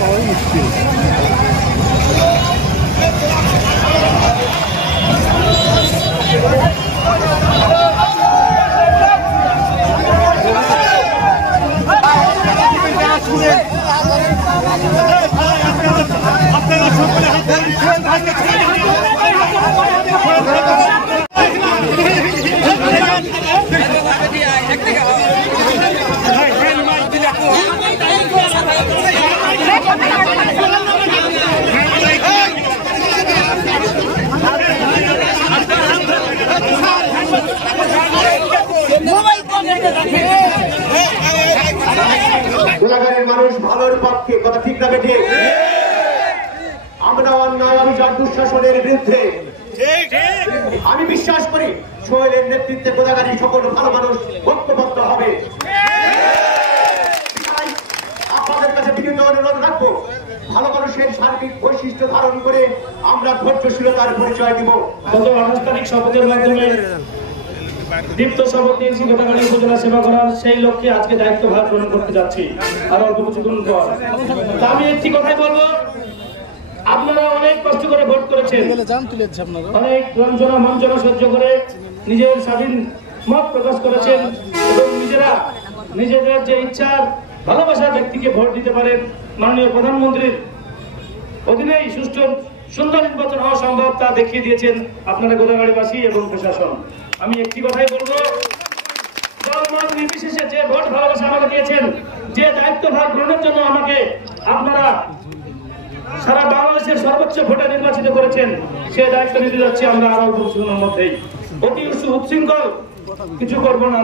পাওয়াই মুশকিল। গোলাগারের মানুষ ভালোর পক্ষে, কথা ঠিক না ঠিক? আমরা অন্যায় অভিযান দুঃশাসনের বিরুদ্ধে আমি বিশ্বাস করি সোহেলের নেতৃত্বে গোলাগারী সকল ভালো মানুষ ঐক্যবদ্ধ হবে। আপনাদের কাছে বিনীত অনুরোধ রাখবো, ভালো মানুষের সার্বিক বৈশিষ্ট্য ধারণ করে আমরা ধৈর্যশীলতার পরিচয় দিব। গত 28 তারিখ শপথের মাধ্যমে দীপ্ত শপথ নিয়েছি গোদাগাড়ি উপজেলা সেবা করার, সেই লক্ষ্যে আজকে দায়িত্বভার গ্রহণ করতে যাচ্ছি আর অল্প কিছুক্ষণ পর। আমি একটি কথাই বলবো, আপনারা অনেক কষ্ট করে ভোট করেছেন, অনেক লাঞ্ছনা মঞ্চনা সহ্য করে নিজের স্বাধীন মত প্রকাশ করেছেন এবং নিজেদের যে ইচ্ছার ভালোবাসার ব্যক্তিকে ভোট দিতে পারেন। মাননীয় প্রধানমন্ত্রীর অধীনেই সুষ্ঠু সুন্দর নির্বাচন হওয়া সম্ভব তা দেখিয়ে দিয়েছেন আপনারা গোদাগাড়িবাসী এবং প্রশাসন। আমি একটি কথাই বলবো, দলমত নির্বিশেষে যে ভোট ভালোবাসা আমাকে দিয়েছেন, যে দায়িত্বভার গ্রহণের জন্য আমাকে আপনারা সারা বাংলাদেশের সর্বোচ্চ ভোটে নির্বাচিত করেছেন, সে দায়িত্ব নিতে যাচ্ছি আমরা আরো কিছুক্ষণের মধ্যেই। অতি উচ্ছৃঙ্খল কিছু করব না,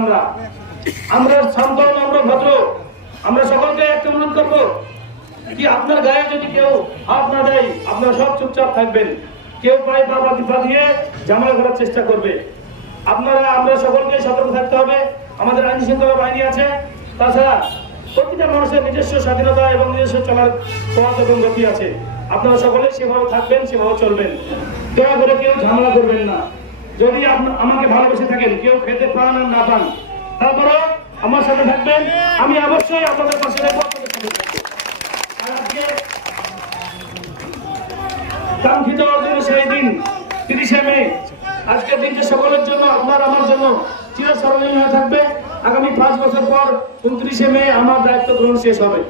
আমরা শান্ত, নম্র, ভদ্র। আমরা সকলকে একটা অনুরোধ করবো কি, আপনার গায়ে যদি কেউ হাত না দেয় আপনারা সব চুপচাপ থাকবেন। কেউ পায়ে পা দিয়ে ঝামেলা করার চেষ্টা করবে, আমরা সকলকে সতর্ক থাকতে হবে। আমাদের আইন শৃঙ্খলা বাহিনী আছে, তাছাড়া প্রতিটা মানুষের নিজস্ব স্বাধীনতা এবং নিজস্ব চলার পথ এবং গতি আছে। আপনারা সকলে সেভাবে থাকবেন, সেভাবে চলবেন। দয়া করে কেউ ঝামেলা করবেন না। যদি আমাকে ভালোবেসে থাকেন, কেউ খেতে পান আর না পান, তারপরে আমার সাথে থাকবেন, আমি অবশ্যই আপনাদের পাশে থাকবো। আর আজকে কাঙ্ক্ষিত অর্জনের সেই দিন 30শে মে, আজকের দিনটি সকলের জন্য, আপনার আমার জন্য চিরস্মরণীয় হয়ে থাকবে। আগামী 5 বছর পর 29শে মে আমার দায়িত্ব গ্রহণ শেষ হবে।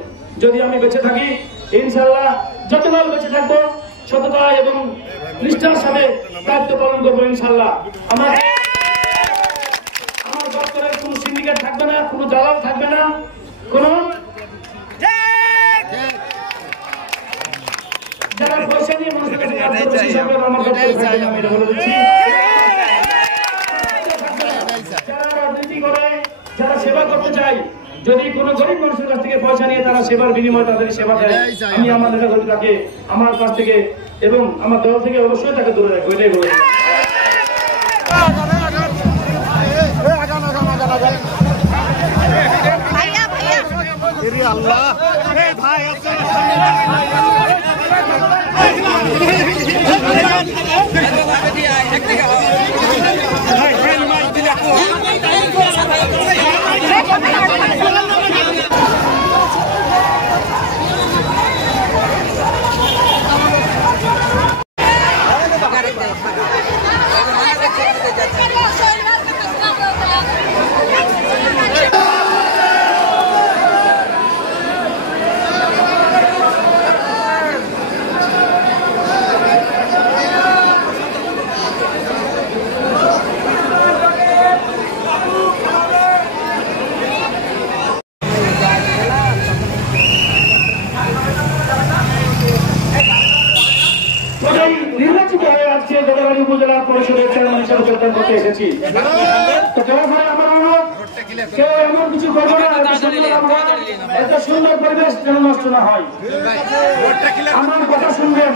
যদি আমি বেঁচে থাকি, ইনশাআল্লাহ যতকাল বেঁচে থাকবো সততা এবং নিষ্ঠার সাথে দায়িত্ব পালন করবো ইনশাআল্লাহ। আমার দপ্তরের কোনো সিন্ডিকেট থাকবে না, কোনো দালাল থাকবে না, কোনো যারা পয়সা নিয়ে মানুষের কাছে কাজ করছে সেসব আমার দপ্তরে থাকবে না, আমি এটা বলে দিচ্ছি। যারা রাজনীতি করে, যারা সেবা করতে চায়, যদি কোনো গরিব মানুষের কাছ থেকে পয়সা নিয়ে তারা সেবার বিনিময়ে তাদের সেবা দেয়, আমি আমার নেতা কর্মীকে আমার কাছ থেকে এবং আমার দল থেকে অবশ্যই তাকে দূরে রাখবো, এটাই বলে। আল্লাহ নির্বাচিত হয়ে আজকে গোদাগাড়ি উপজেলা পরিষদের চেয়ারম্যান হিসেবে যোগদান করতে এসেছি। তো আমার অনুরোধ, কেউ এমন কিছু করবো না এত সুন্দর পরিবেশ যেন নষ্ট না হয়। আমার কথা শুনবেন।